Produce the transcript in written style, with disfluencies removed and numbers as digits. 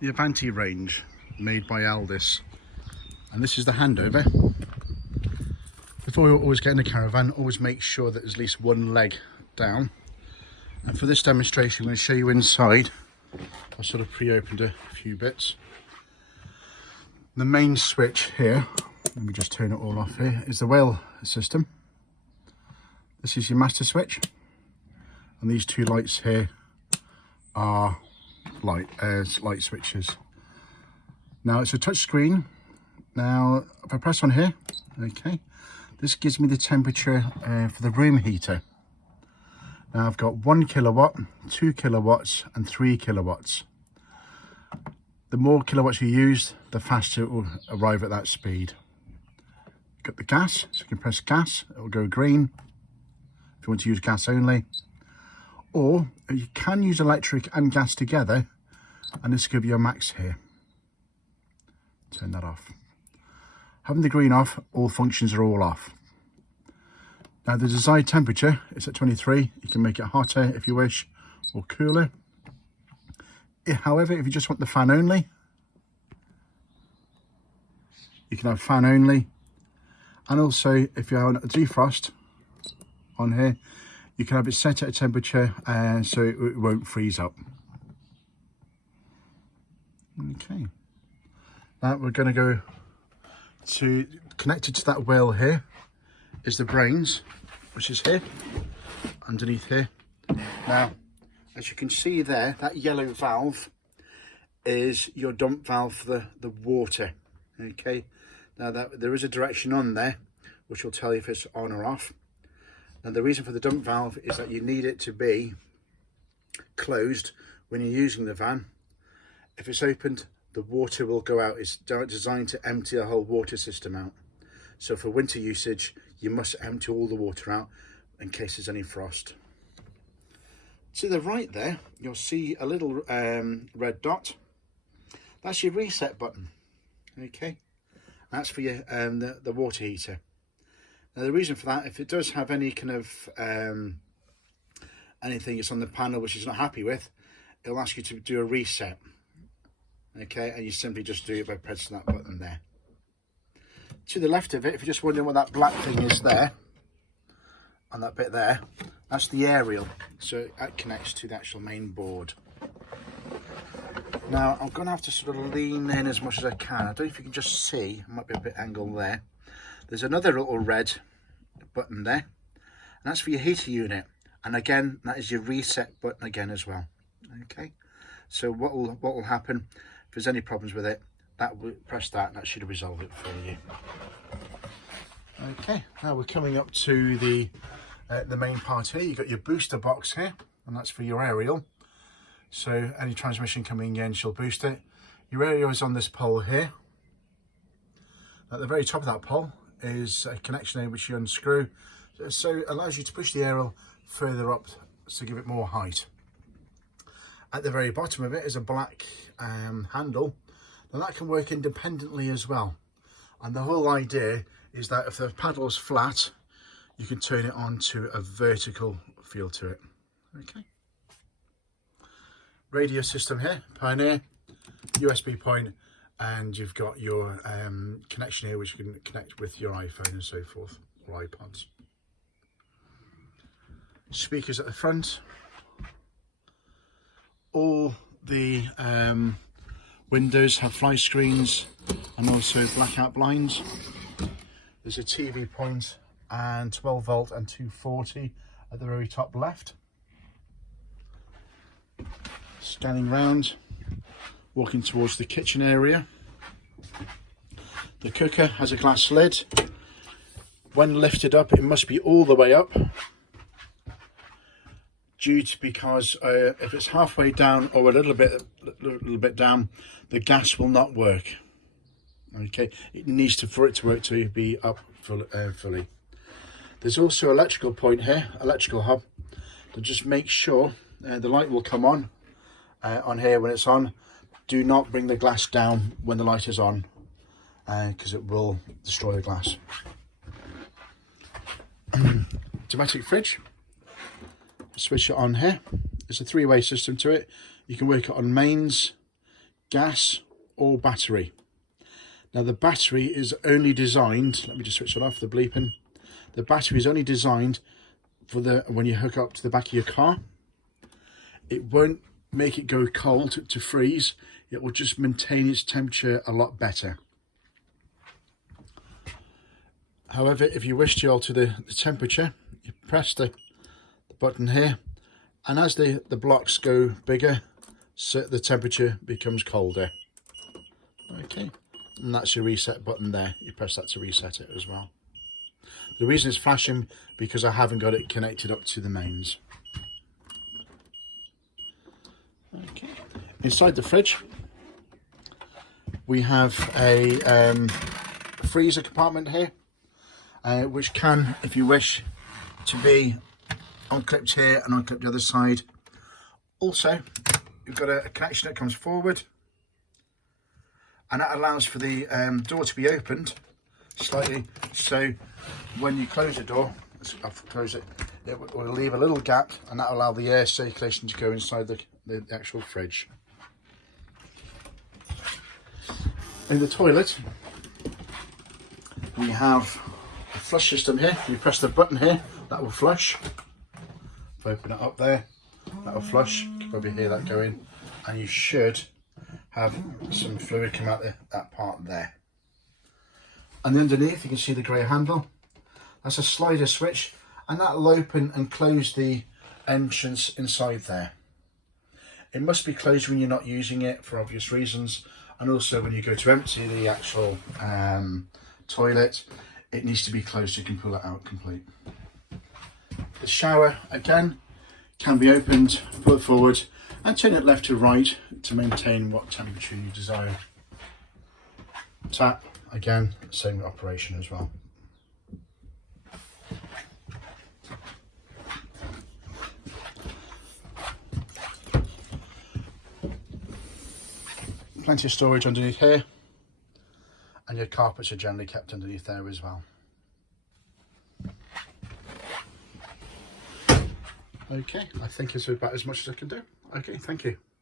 the Avante range made by Aldis, and this is the handover. Before you always get in a caravan, always make sure that there's at least one leg down. And for this demonstration, I'm going to show you inside. I sort of pre-opened a few bits. The main switch here, let me just turn it all off here, is the wheel system. This is your master switch, and these two lights here are light switches. Now it's a touch screen. Now if I press on here, okay, this gives me the temperature for the room heater. Now I've got 1 kilowatt, 2 kilowatts and 3 kilowatts. The more kilowatts you use, the faster it will arrive at that speed. Got the gas, so you can press gas, it will go green if you want to use gas only. Or you can use electric and gas together, and this will give you a max here. Turn that off. Having the green off, all functions are all off. Now the desired temperature is at 23. You can make it hotter if you wish, or cooler. However, if you just want the fan only, you can have fan only. And also, if you have a defrost on here, you can have it set at a temperature so it won't freeze up. Okay. Now we're going to go to, connected to that wheel here is the brains, which is here, underneath here. Now, as you can see there, that yellow valve is your dump valve for the water. Okay. Now there is a direction on there, which will tell you if it's on or off. Now the reason for the dump valve is that you need it to be closed when you're using the van. If it's opened, the water will go out. It's designed to empty the whole water system out. So for winter usage, you must empty all the water out in case there's any frost. To the right there, you'll see a little red dot. That's your reset button. Okay, that's for your the water heater. Now the reason for that, if it does have any kind of anything that's on the panel which it's not happy with, it'll ask you to do a reset. Okay, and you simply just do it by pressing that button there. To the left of it, if you're just wondering what that black thing is there, on that bit there, that's the aerial, so that connects to the actual main board. Now I'm going to have to sort of lean in as much as I can. I don't know if you can just see, I might be a bit angled there. There's another little red button there, and that's for your heater unit, and again that is your reset button again as well. Okay, so what will happen if there's any problems with it, press that and that should resolve it for you. Okay, now we're coming up to the main part here. You've got your booster box here, and that's for your aerial. So any transmission coming in, she'll boost it. Your aerial is on this pole here. At the very top of that pole is a connection here which you unscrew. So it allows you to push the aerial further up to give it more height. At the very bottom of it is a black handle. Now that can work independently as well. And the whole idea is that if the paddle's flat, you can turn it on to a vertical feel to it. Okay. Radio system here, Pioneer, USB point, and you've got your connection here which you can connect with your iPhone and so forth, or iPods. Speakers at the front. All the windows have fly screens and also blackout blinds. There's a TV point and 12 volt and 240 at the very top left. Scanning round, walking towards the kitchen area. The cooker has a glass lid. When lifted up, it must be all the way up, because if it's halfway down or a little bit down, the gas will not work. Okay, it needs for it to work to be up fully. There's also an electrical point here, electrical hub, to just make sure the light will come on here when it's on. Do not bring the glass down when the light is on, because it will destroy the glass. Automatic fridge. Switch it on here. There's a three-way system to it. You can work it on mains, gas or battery. Now the battery is only designed, let me just switch it off, the bleeping. The battery is only designed for when you hook up to the back of your car. It won't make it go cold to freeze. It will just maintain its temperature a lot better. However, if you wish to alter the temperature, you press the button here, and as the blocks go bigger, so the temperature becomes colder. Okay, and that's your reset button there. You press that to reset it as well. The reason it's flashing because I haven't got it connected up to the mains. Okay, inside the fridge we have a freezer compartment here, which can, if you wish, to be unclipped here and unclipped the other side. Also, you've got a connection that comes forward, and that allows for the door to be opened slightly, so when you close the door, I'll close it, it will leave a little gap, and that will allow the air circulation to go inside the actual fridge. In the toilet, we have a flush system here. You press the button here, that will flush. If I open it up there, that will flush. You can probably hear that going, and you should have some fluid come out that part there. And underneath you can see the grey handle. That's a slider switch, and that will open and close the entrance inside there. It must be closed when you're not using it for obvious reasons, and also when you go to empty the actual toilet, it needs to be closed so you can pull it out complete. The shower, again, can be opened, pull it forward, and turn it left to right to maintain what temperature you desire. Tap, again, same operation as well. Plenty of storage underneath here, and your carpets are generally kept underneath there as well. Okay, I think it's about as much as I can do. Okay, thank you.